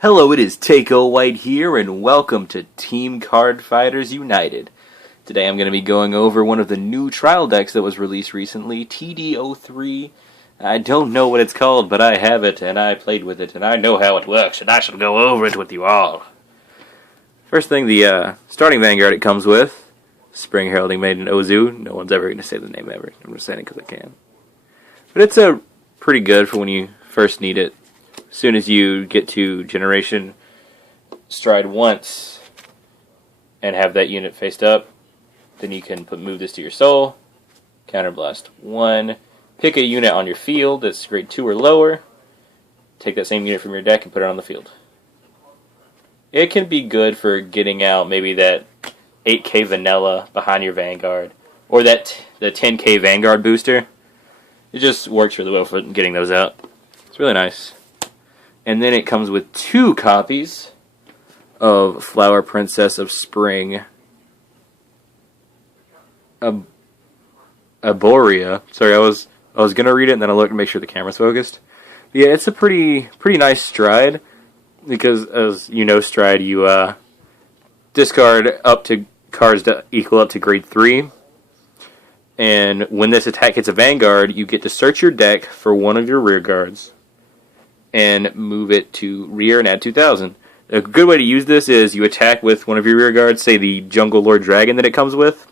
Hello, it is taicowhite here, and welcome to Team Card Fighters United. Today I'm going to be going over one of the new trial decks that was released recently, TD03. I don't know what it's called, but I have it, and I played with it, and I know how it works, and I shall go over it with you all. First thing, the starting Vanguard it comes with, Spring Heralding Maiden Ozu. No one's ever going to say the name ever. I'm just saying it because I can. But it's pretty good for when you first need it. As soon as you get to Generation Stride once and have that unit faced up, then you can move this to your soul, Counterblast 1, pick a unit on your field that's grade 2 or lower, take that same unit from your deck and put it on the field. It can be good for getting out maybe that 8k vanilla behind your Vanguard, or the 10k Vanguard Booster. It just works really well for getting those out. It's really nice. And then it comes with 2 copies of Flower Princess of Spring Arborea. Sorry, I was gonna read it and then I looked to make sure the camera's focused. But yeah, it's a pretty nice stride because, as you know, stride you discard up to cards that equal up to grade 3. And when this attack hits a Vanguard, you get to search your deck for one of your rear guards and move it to rear and add 2,000. A good way to use this is you attack with one of your rear guards, say the Jungle Lord Dragon that it comes with,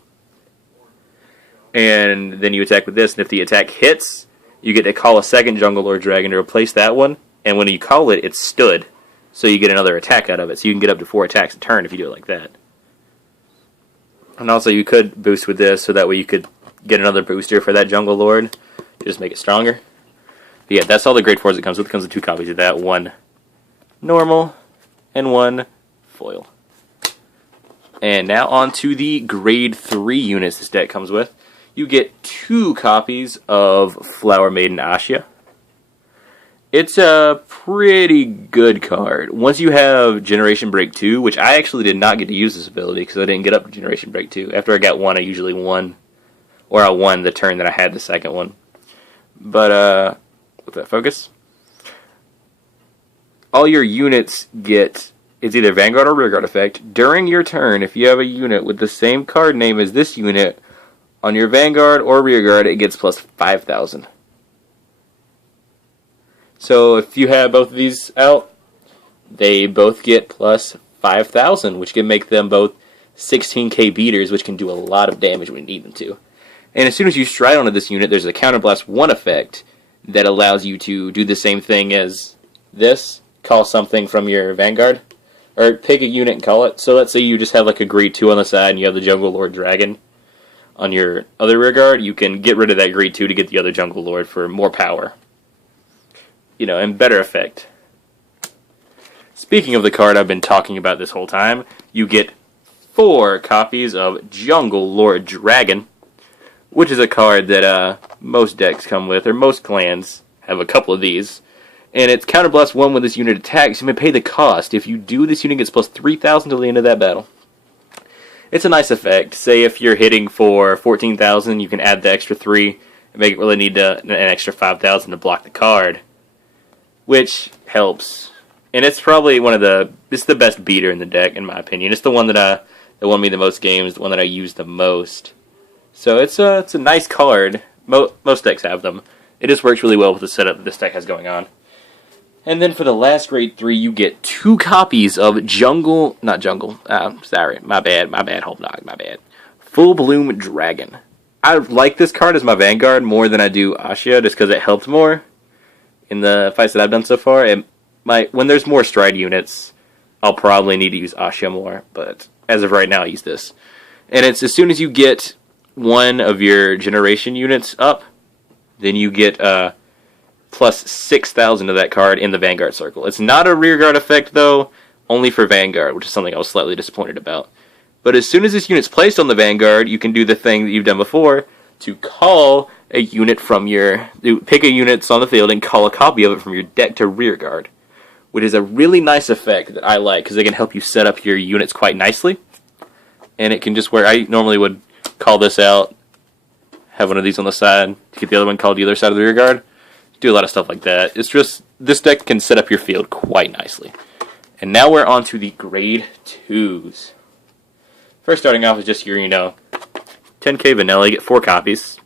and then you attack with this, and if the attack hits, you get to call a second Jungle Lord Dragon to replace that one, and when you call it, it's stood, so you get another attack out of it, so you can get up to 4 attacks a turn if you do it like that. And also you could boost with this, so that way you could get another booster for that Jungle Lord, just make it stronger. But yeah, that's all the grade 4s it comes with. It comes with 2 copies of that, 1 normal and 1 foil. And now on to the grade 3 units this deck comes with. You get 2 copies of Flower Maiden Ashia. It's a pretty good card. Once you have Generation Break 2, which I actually did not get to use this ability because I didn't get up to Generation Break 2. After I got 1, I usually won, or I won the turn that I had the second one. But, with that focus, all your units get, it's either Vanguard or Rearguard effect. During your turn, if you have a unit with the same card name as this unit, on your Vanguard or Rearguard, it gets plus 5,000. So if you have both of these out, they both get plus 5,000, which can make them both 16k beaters, which can do a lot of damage when you need them to. And as soon as you stride onto this unit, there's a Counterblast 1 effect that allows you to do the same thing as this, call something from your Vanguard, or pick a unit and call it. So let's say you just have like a grade 2 on the side and you have the Jungle Lord Dragon on your other rear guard, you can get rid of that grade 2 to get the other Jungle Lord for more power. You know, and better effect. Speaking of the card I've been talking about this whole time, you get 4 copies of Jungle Lord Dragon, which is a card that most decks come with, or most clans have a couple of these. And it's Counterblast 1 when this unit attacks. You may pay the cost. If you do, this unit gets plus 3,000 till the end of that battle. It's a nice effect. Say if you're hitting for 14,000, you can add the extra 3 and make it really need an extra 5,000 to block the card, which helps. And it's probably it's the best beater in the deck, in my opinion. It's the one that won me the most games, the one that I use the most. So it's a nice card. Most decks have them. It just works really well with the setup that this deck has going on. And then for the last grade 3, you get 2 copies of sorry, my bad, Hold Dog, my bad. Full Bloom Dragon. I like this card as my Vanguard more than I do Ashia, just because it helped more in the fights that I've done so far. When there's more stride units, I'll probably need to use Ashia more, but as of right now, I use this. And it's as soon as you get one of your generation units up, then you get plus 6,000 of that card in the Vanguard circle. It's not a rearguard effect, though, only for Vanguard, which is something I was slightly disappointed about. But as soon as this unit's placed on the Vanguard, you can do the thing that you've done before to call a unit from pick a unit on the field and call a copy of it from your deck to rearguard, which is a really nice effect that I like because it can help you set up your units quite nicely. And it can just where I normally would call this out, have one of these on the side, to get the other one called the other side of the rear guard. Do a lot of stuff like that. It's just, this deck can set up your field quite nicely. And now we're on to the grade 2s. First starting off is just your, 10k vanilla, you get 4 copies.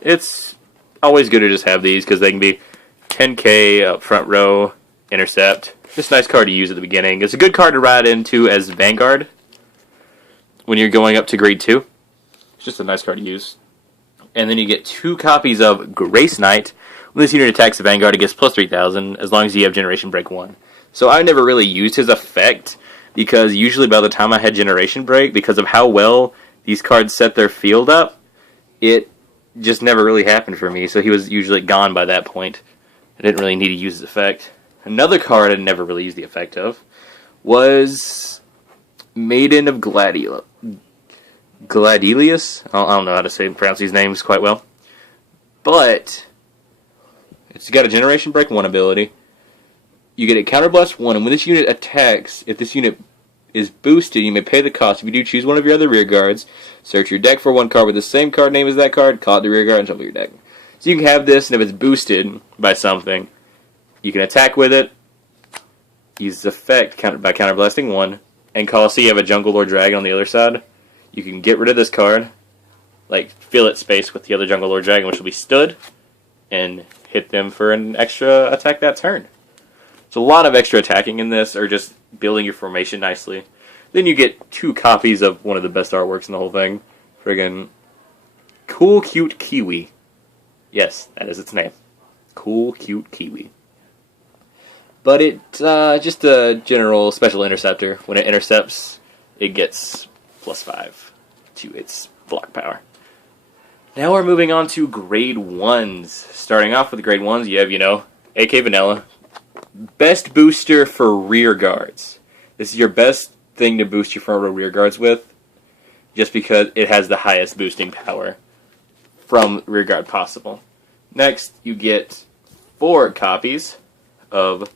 It's always good to just have these because they can be 10k up front row, intercept. Just a nice card to use at the beginning. It's a good card to ride into as Vanguard when you're going up to grade 2. It's just a nice card to use. And then you get 2 copies of Grace Knight. When this unit attacks the Vanguard, it gets plus 3,000 as long as you have Generation Break 1. So I never really used his effect because usually by the time I had Generation Break, because of how well these cards set their field up, it just never really happened for me. So he was usually gone by that point. I didn't really need to use his effect. Another card I never really used the effect of was Maiden of Gladius. I don't know how to pronounce these names quite well. But it's got a Generation Break 1 ability. You get a Counterblast 1, and when this unit attacks, if this unit is boosted, you may pay the cost. If you do, choose one of your other rear guards. Search your deck for one card with the same card name as that card. Call it the rear guard and shuffle your deck. So you can have this, and if it's boosted by something, you can attack with it, use its effect by Counterblasting 1, and call. So you have a Jungle Lord Dragon on the other side. You can get rid of this card, like fill its space with the other Jungle Lord Dragon, which will be stood, and hit them for an extra attack that turn. So a lot of extra attacking in this, or just building your formation nicely. Then you get 2 copies of one of the best artworks in the whole thing. Friggin' Cool Cute Kiwi. Yes, that is its name. Cool Cute Kiwi. But it's just a general special interceptor. When it intercepts, it gets plus 5 to its block power. Now we're moving on to grade 1s. Starting off with the grade 1s, you have, AK Vanilla. Best booster for rear guards. This is your best thing to boost your front row rear guards with, just because it has the highest boosting power from rear guard possible. Next, you get 4 copies of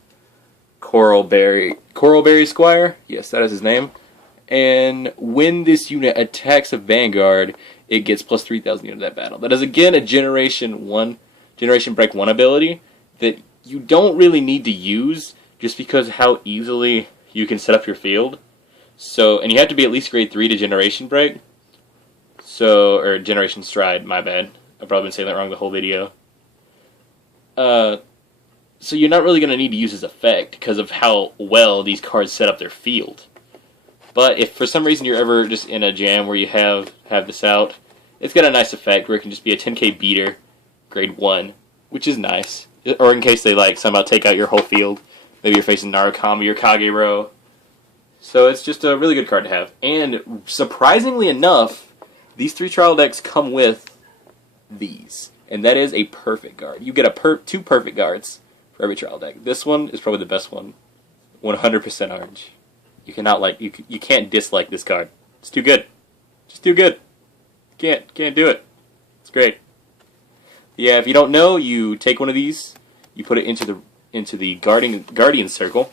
Coralberry Squire. Yes, that is his name. And when this unit attacks a Vanguard, it gets plus 3,000 units of that battle. That is again a Generation Break 1 ability that you don't really need to use just because how easily you can set up your field. So, and you have to be at least grade 3 to Generation Break. So, or Generation Stride, my bad. I've probably been saying that wrong the whole video. So you're not really going to need to use his effect because of how well these cards set up their field. But if for some reason you're ever just in a jam where you have this out, it's got a nice effect where it can just be a 10k beater, grade 1, which is nice. Or in case they somehow take out your whole field. Maybe you're facing Narukami or Kagero. So it's just a really good card to have. And surprisingly enough, these 3 trial decks come with these. And that is a perfect guard. You get 2 perfect guards for every trial deck. This one is probably the best one. 100% orange. You cannot you can't dislike this card. It's too good. Just too good. Can't do it. It's great. Yeah, if you don't know, you take one of these, you put it into the guardian circle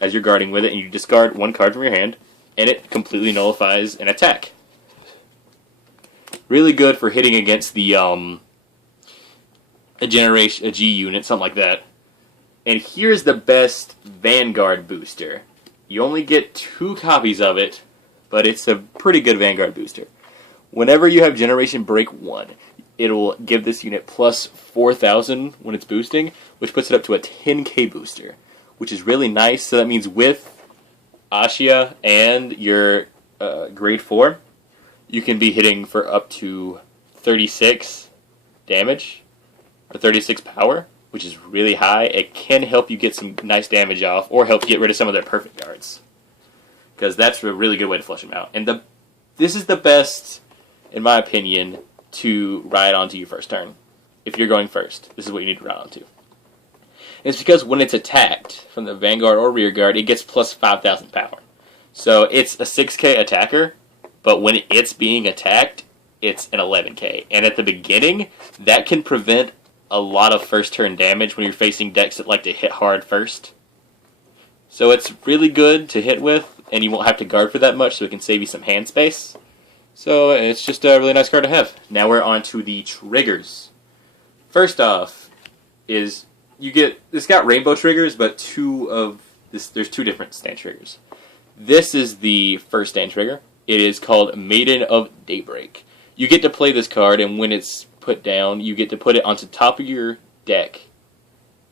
as you're guarding with it, and you discard 1 card from your hand, and it completely nullifies an attack. Really good for hitting against the a G unit, something like that. And here's the best Vanguard Booster. You only get 2 copies of it, but it's a pretty good Vanguard Booster. Whenever you have Generation Break 1, it'll give this unit plus 4,000 when it's boosting, which puts it up to a 10k booster, which is really nice. So that means with Ashia and your grade 4, you can be hitting for up to 36 damage, or 36 power, which is really high. It can help you get some nice damage off, or help get rid of some of their perfect guards, because that's a really good way to flush them out. And this is the best, in my opinion, to ride onto your first turn. If you're going first, this is what you need to ride onto. It's because when it's attacked from the Vanguard or rear guard, it gets plus 5,000 power. So it's a 6k attacker, but when it's being attacked, it's an 11k. And at the beginning, that can prevent a lot of first turn damage when you're facing decks that like to hit hard first. So it's really good to hit with, and you won't have to guard for that much, so it can save you some hand space. So it's just a really nice card to have. Now we're on to the triggers. First off is it's got rainbow triggers, but 2 of there's two different stand triggers. This is the first stand trigger. It is called Maiden of Daybreak. You get to play this card, and when it's put down, you get to put it onto top of your deck.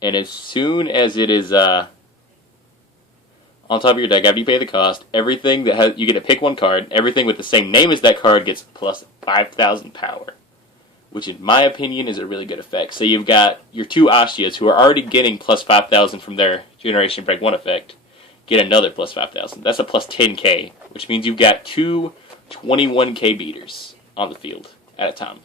And as soon as it is on top of your deck, after you pay the cost, everything that has, you get to pick one card. Everything with the same name as that card gets plus 5,000 power, which in my opinion is a really good effect. So you've got your two Ashias who are already getting plus 5,000 from their Generation Break 1 effect, get another plus 5,000. That's a plus 10k, which means you've got two 21k beaters on the field at a time.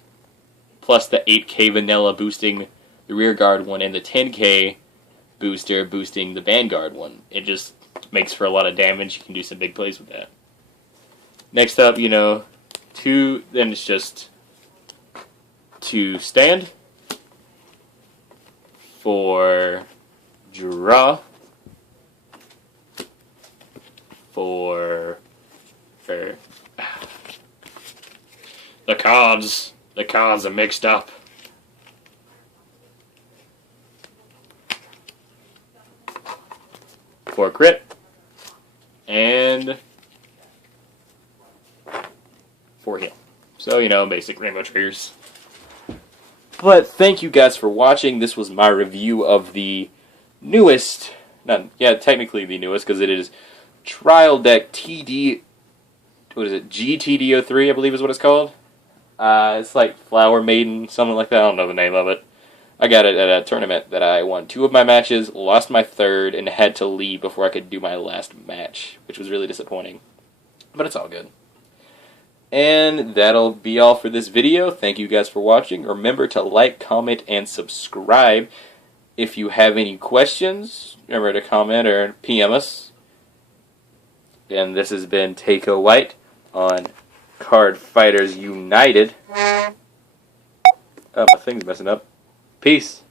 Plus the 8k vanilla boosting the rear guard one, and the 10k booster boosting the Vanguard one. It just makes for a lot of damage. You can do some big plays with that. Next up, then it's just to stand, for draw, for the cards are mixed up. For crit, and for heal. So, basic rainbow triggers. But thank you guys for watching. This was my review of the newest, technically the newest, because it is Trial Deck G-td03, I believe is what it's called. It's like Flower Maiden, something like that. I don't know the name of it. I got it at a tournament that I won 2 of my matches, lost my 3rd, and had to leave before I could do my last match, which was really disappointing. But it's all good. And that'll be all for this video. Thank you guys for watching. Remember to like, comment, and subscribe. If you have any questions, remember to comment or PM us. And this has been taicowhite on Card Fighters United. Oh, my thing's messing up. Peace.